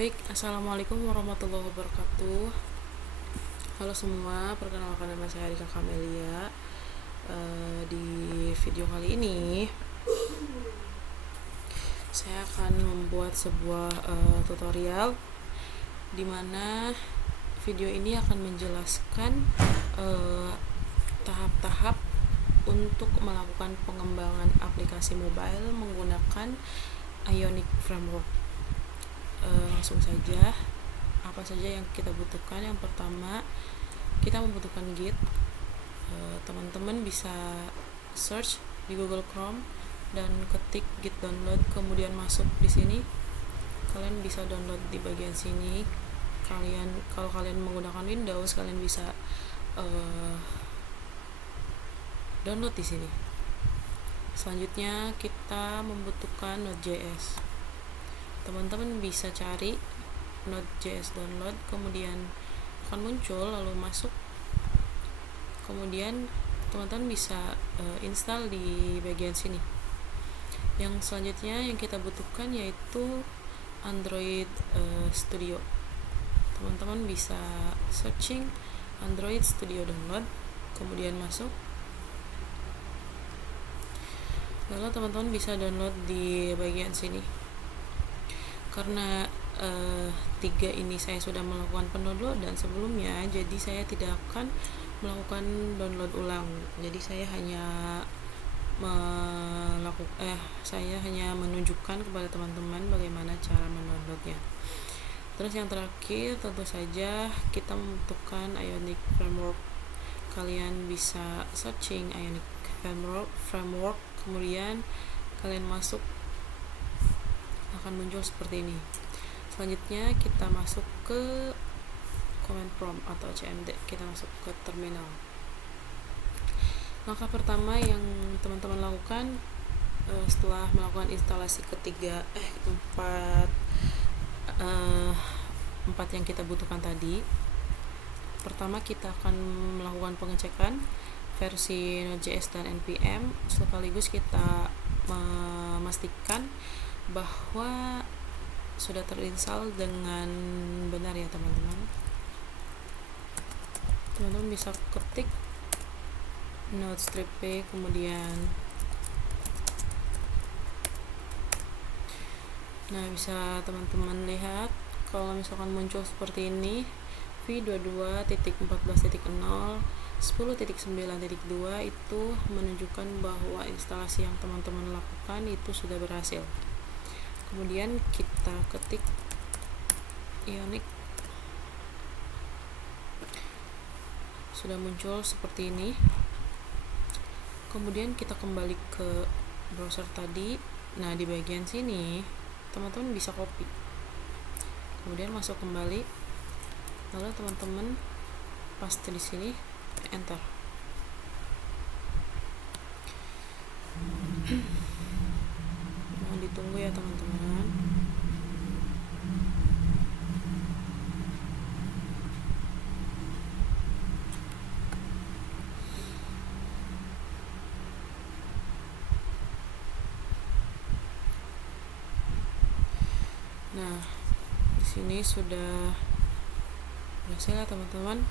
Baik, assalamualaikum warahmatullahi wabarakatuh. Halo semua, perkenalkan nama saya Rika Kamelia. Di video kali ini saya akan membuat sebuah tutorial di mana video ini akan menjelaskan tahap-tahap untuk melakukan pengembangan aplikasi mobile menggunakan Ionic Framework. Langsung saja, apa saja yang kita butuhkan. Yang pertama, kita membutuhkan Git. Teman-teman bisa search di Google Chrome dan ketik Git download, kemudian masuk di sini. Kalian bisa download di bagian sini. Kalau kalian menggunakan Windows, kalian bisa download di sini. Selanjutnya kita membutuhkan Node.js. Teman-teman bisa cari Node.js download, kemudian akan muncul, lalu masuk, kemudian teman-teman bisa install di bagian sini. Yang selanjutnya yang kita butuhkan yaitu Android Studio. Teman-teman bisa searching Android Studio download, kemudian masuk, lalu teman-teman bisa download di bagian sini. Karena 3 ini saya sudah melakukan pendownloadan sebelumnya, jadi saya tidak akan melakukan download ulang. Jadi saya hanya menunjukkan kepada teman-teman bagaimana cara mendownloadnya. Terus yang terakhir, tentu saja kita membutuhkan Ionic Framework. Kalian bisa searching Ionic Framework, kemudian kalian masuk, akan muncul seperti ini. Selanjutnya kita masuk ke command prompt atau CMD, kita masuk ke terminal. Langkah pertama yang teman-teman lakukan setelah melakukan instalasi empat yang kita butuhkan tadi, pertama kita akan melakukan pengecekan versi Node.js dan npm, sekaligus kita memastikan bahwa sudah terinstall dengan benar ya teman-teman. Teman-teman bisa ketik node strip p, kemudian bisa teman-teman lihat kalau misalkan muncul seperti ini, v22.14.0 10.9.2 itu menunjukkan bahwa instalasi yang teman-teman lakukan itu sudah berhasil. Kemudian kita ketik Ionic, sudah muncul seperti ini. Kemudian kita kembali ke browser tadi. Nah, di bagian sini teman-teman bisa copy, kemudian masuk kembali, lalu teman-teman paste di sini, enter. Mohon ditunggu ya teman-teman. Nah, di sini sudah berhasil ya teman-teman.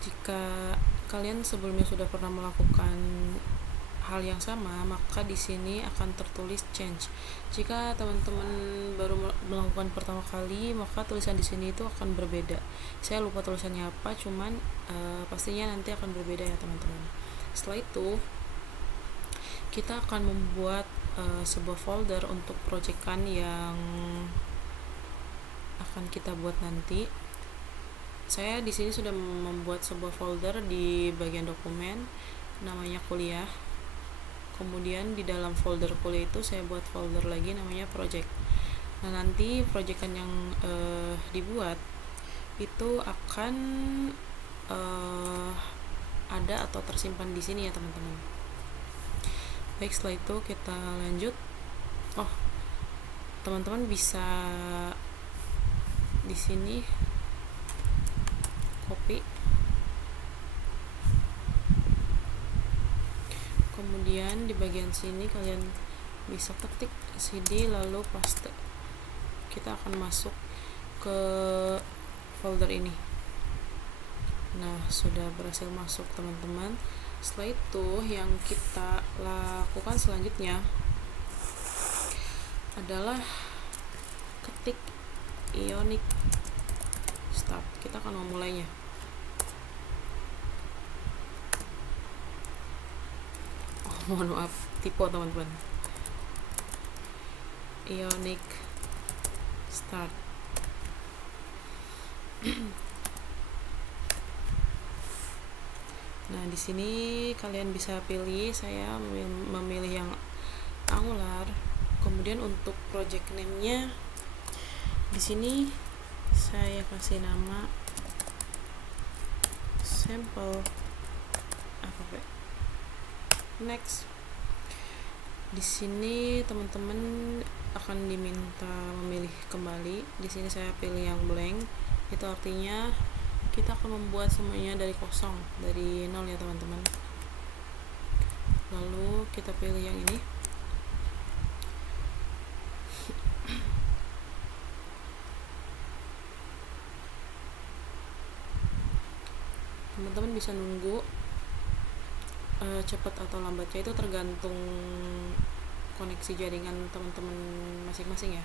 Jika kalian sebelumnya sudah pernah melakukan hal yang sama, maka di sini akan tertulis change. Jika teman-teman baru melakukan pertama kali, maka tulisan di sini itu akan berbeda. Saya lupa tulisannya apa, cuman pastinya nanti akan berbeda ya teman-teman. Setelah itu kita akan membuat sebuah folder untuk proyekan yang akan kita buat nanti. Saya di sini sudah membuat sebuah folder di bagian dokumen, namanya kuliah. Kemudian di dalam folder kuliah itu saya buat folder lagi namanya project. Nah, nanti proyekan yang dibuat itu akan ada atau tersimpan di sini ya teman-teman. Baik, setelah itu kita lanjut. Teman-teman bisa di sini copy, kemudian di bagian sini kalian bisa ketik cd lalu paste. kita akan masuk ke folder ini. Nah, sudah berhasil masuk teman-teman. Setelah itu yang kita lakukan selanjutnya adalah ketik Ionic Start. Kita akan memulainya. Mohon maaf, typo teman-teman. Ionic Start. Nah, di sini kalian bisa pilih, saya memilih yang Angular. Kemudian untuk project name-nya di sini saya kasih nama sampel app. Next. Di sini teman-teman akan diminta memilih kembali. Di sini saya pilih yang blank. Itu artinya kita akan membuat semuanya dari kosong, dari nol ya teman-teman. Lalu kita pilih yang ini. Teman-teman bisa nunggu cepat atau lambatnya itu tergantung koneksi jaringan teman-teman masing-masing ya.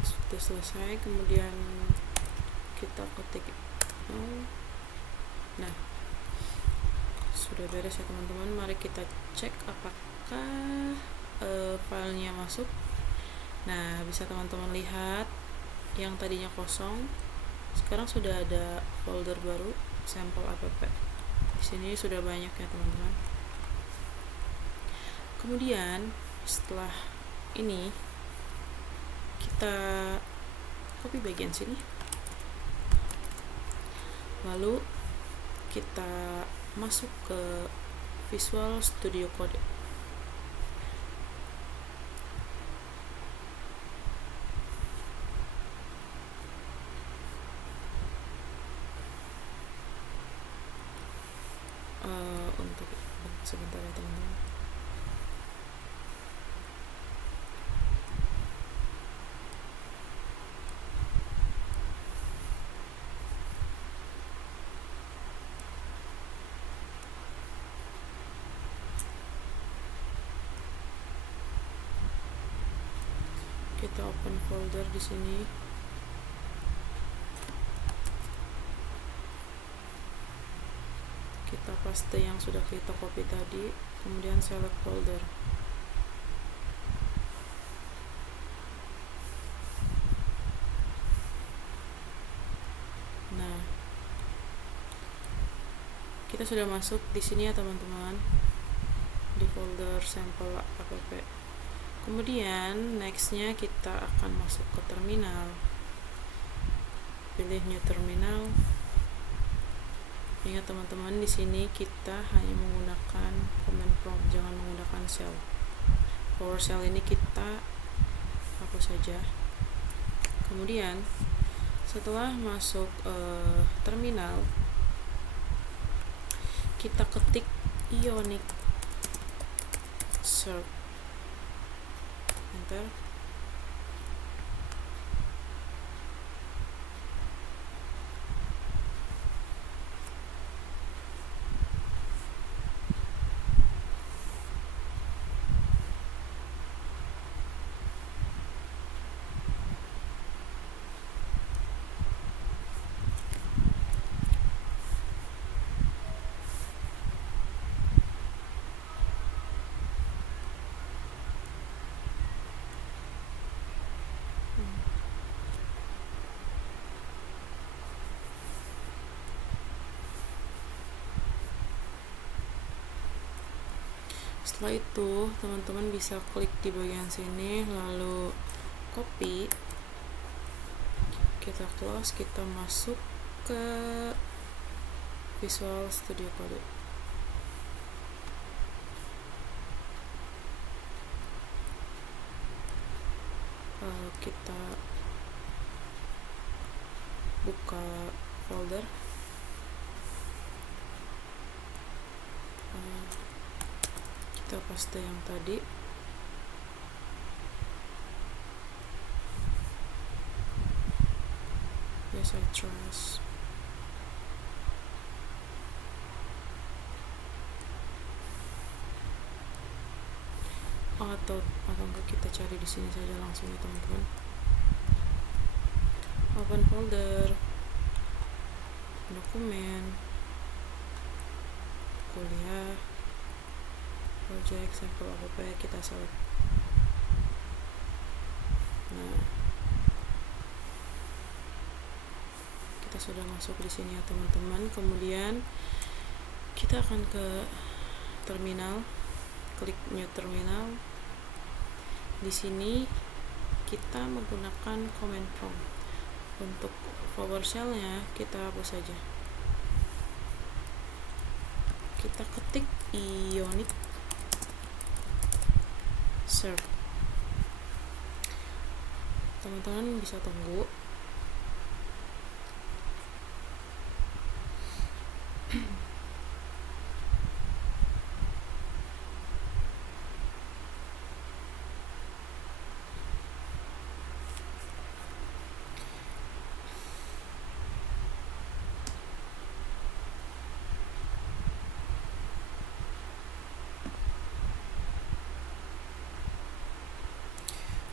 sudah selesai, kemudian kita ketik nah sudah beres ya teman-teman. Mari kita cek apakah filenya masuk. Nah, bisa teman-teman lihat yang tadinya kosong sekarang sudah ada folder baru sampel app. Di sini sudah banyak ya teman-teman. Kemudian setelah ini kita copy bagian sini, lalu kita masuk ke Visual Studio Code. Untuk sebentar ya teman-teman. Kita open folder di sini. Kita paste yang sudah kita copy tadi, kemudian select folder. Nah, kita sudah masuk di sini ya teman-teman, di folder sampel app. Kemudian nextnya kita akan masuk ke terminal. Pilih new terminal. Ingat teman-teman, di sini kita hanya menggunakan command prompt, jangan menggunakan shell. PowerShell ini kita hapus saja. Kemudian setelah masuk terminal, kita ketik Ionic Serve, enter. Setelah itu teman-teman bisa klik di bagian sini, lalu copy, kita close, kita masuk ke Visual Studio Code. Kita buka folder. Kita paste yang tadi. Yes, I trust. Atau enggak, kita cari di sini saja langsung ya teman-teman. Open folder, dokumen, kuliah, project, sampel app, kita select. Nah, kita sudah masuk di sini ya teman-teman. Kemudian kita akan ke terminal, klik new terminal. Di sini kita menggunakan command prompt. Untuk PowerShell-nya kita hapus saja. Kita ketik Ionic Serve. Teman-teman bisa tunggu.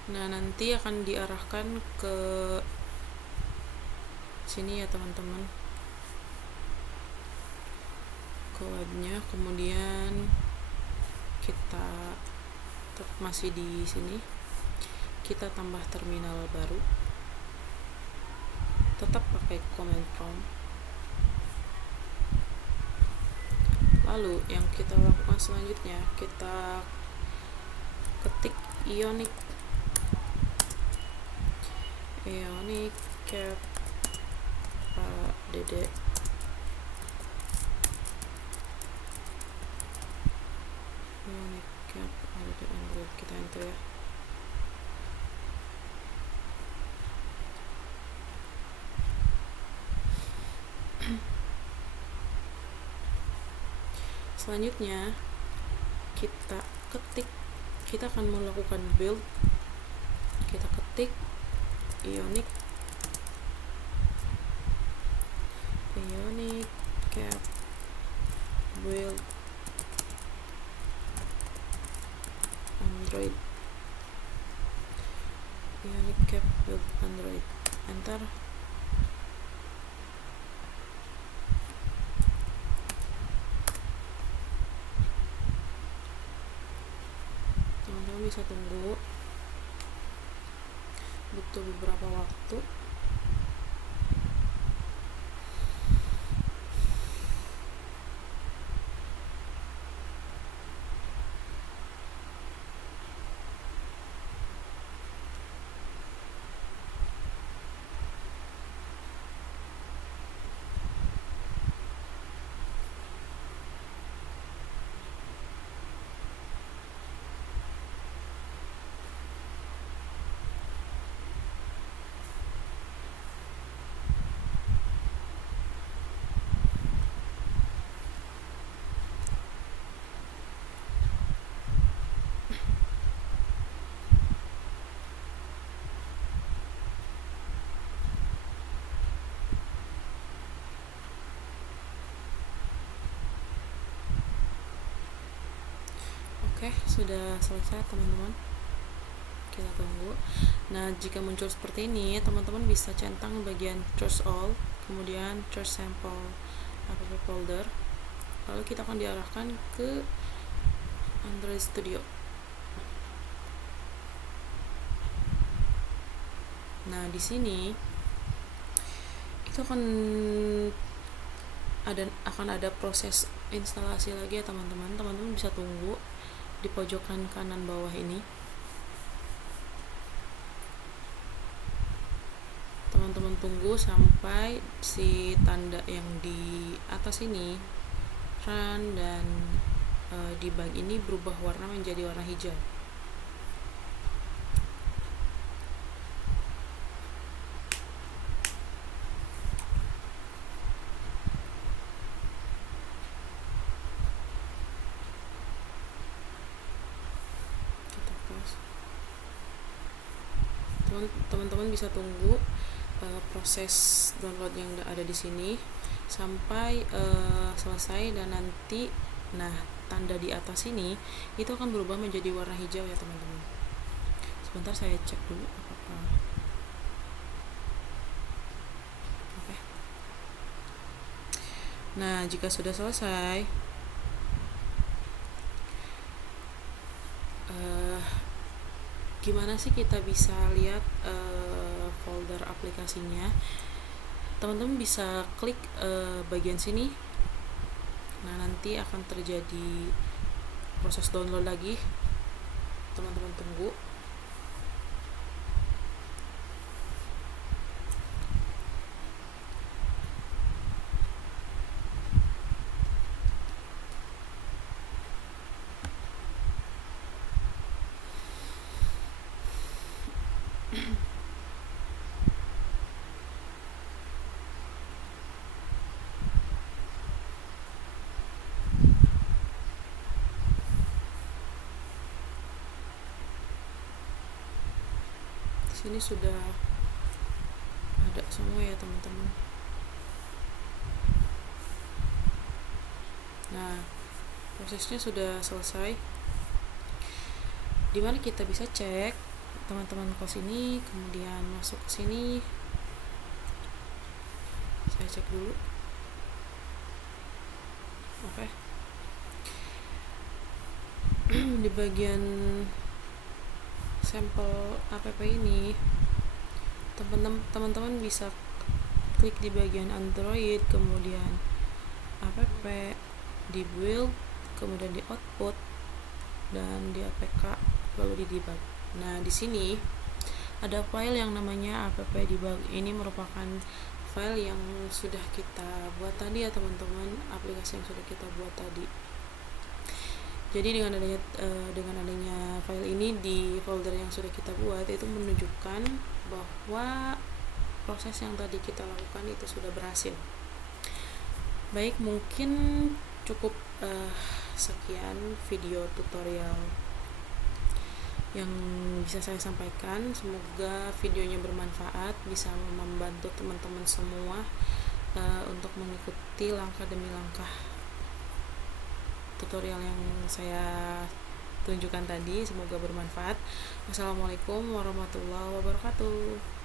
Nah, nanti akan diarahkan ke sini ya teman-teman, ke webnya. Kemudian kita masih di sini, kita tambah terminal baru, tetap pakai command prompt. Lalu yang kita lakukan selanjutnya, kita ketik Ionic cap add Ionic cap add Android, kita enter ya. Selanjutnya kita akan melakukan build. Kita ketik Ionic cap build Android, Ionic cap build Android, enter. Teman-teman bisa tunggu, butuh beberapa waktu. Oke, sudah selesai teman-teman, kita tunggu. Nah, jika muncul seperti ini, teman-teman bisa centang bagian choose all, kemudian choose sample app folder, lalu kita akan diarahkan ke Android Studio. Nah, di sini itu akan ada proses instalasi lagi ya teman-teman. Teman-teman bisa tunggu di pojokan kanan bawah ini. Teman-teman tunggu sampai si tanda yang di atas ini run dan debug ini berubah warna menjadi warna hijau. Teman-teman bisa tunggu proses download yang ada di sini sampai selesai, dan nanti tanda di atas ini itu akan berubah menjadi warna hijau ya teman-teman. Sebentar saya cek dulu apakah oke. Nah, jika sudah selesai, gimana sih kita bisa lihat folder aplikasinya? Teman-teman bisa klik bagian sini. Nah, nanti akan terjadi proses download lagi. Teman-teman tunggu. Sini sudah ada semua ya teman-teman. Nah, prosesnya sudah selesai. Dimana kita bisa cek teman-teman kos ini, kemudian masuk ke sini. Saya cek dulu. Oke. Di bagian sampel app ini teman-teman bisa klik di bagian Android, kemudian app, di build, kemudian di output, dan di APK, lalu di debug. Nah, di sini ada file yang namanya app debug. Ini merupakan file yang sudah kita buat tadi ya teman-teman, aplikasi yang sudah kita buat tadi. Jadi dengan adanya file ini di folder yang sudah kita buat, itu menunjukkan bahwa proses yang tadi kita lakukan itu sudah berhasil. Baik, mungkin cukup sekian video tutorial yang bisa saya sampaikan. Semoga videonya bermanfaat, bisa membantu teman-teman semua untuk mengikuti langkah demi langkah tutorial yang saya tunjukkan tadi. Semoga bermanfaat. Wassalamualaikum warahmatullahi wabarakatuh.